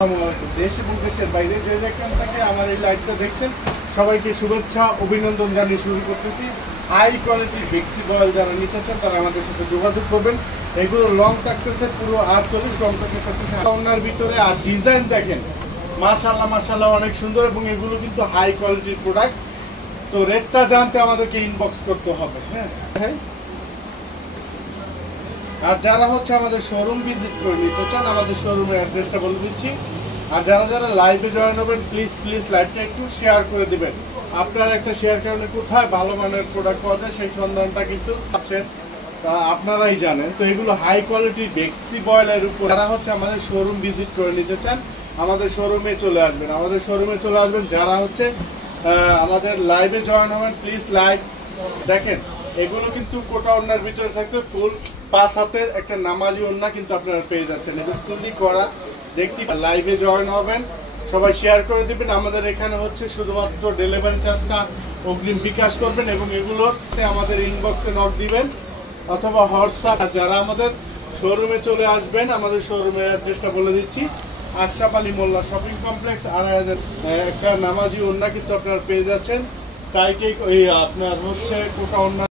দেশ এবং দেশের বাইরে যে যেখান থেকে আমার এই লাইভটা দেখছেন সবাইকে শুভেচ্ছা অভিনন্দন জানিয়ে শুরু করতেছি। হাই কোয়ালিটির বেক্সি বয়েল যারা নিতে চান তারা আমাদের সাথে যোগাযোগ করবেন। এগুলো লং থাকতেছে পুরো 48 লং থাকতেছে ওনার ভিতরে। আর ডিজাইন দেখেন মাশাআল্লাহ মাশাআল্লাহ অনেক সুন্দর এবং এগুলো কিন্তু হাই কোয়ালিটির প্রোডাক্ট। তো রেটটা জানতে আমাদেরকে ইনবক্স করতে হবে। হ্যাঁ, আর যারা হচ্ছে আমাদের শোরুম ভিজিট করে নিতে চান আমাদের শোরুমের অ্যাড্রেসটা বলে দিচ্ছি। আর যারা যারা লাইভে জয়েন হবেন প্লিজ লাইভটা একটু শেয়ার করে দিবেন। আপনার একটা শেয়ার কারণে কোথায় ভালো মানের প্রোডাক্ট পাওয়া যায় সেই সন্ধানটা কিন্তু আছেন, তা আপনারাই জানেন। তো এগুলো হাই কোয়ালিটির বেক্সি বয়েলের উপর যারা হচ্ছে আমাদের শোরুম ভিজিট করে নিতে চান আমাদের শোরুমে চলে আসবেন। যারা হচ্ছে আমাদের লাইভে জয়েন হবেন প্লিজ লাইভ দেখেন। এগুলো কিন্তু কোটা ওড়নার ভিতরে থাকতে ফুল 5 হাতের একটা নামাজি ওড়না কিন্তু আপনারা পেয়ে যাচ্ছেন। এগুলো তৈরি করা দেখতে লাইভে জয়েন হবেন, সবাই শেয়ার করে দিবেন। আমাদের এখানে হচ্ছে শুধুমাত্র ডেলিভারি চার্জটা অগ্রিম বিকাশ করবেন এবং এগুলোতে আমাদের ইনবক্সে নক দিবেন অথবা হোয়াটসঅ্যাপ। যারা আমাদের শোরুমে চলে আসবেন আমাদের শোরুমের অ্যাড্রেসটা বলে দিচ্ছি। আশরাফ আলী মোল্লা শপিং কমপ্লেক্স 2,500 একটা নামাজি ওড়না কিন্তু আপনারা পেয়ে যাচ্ছেন। তাই আপনার হচ্ছে কোটা ওড়না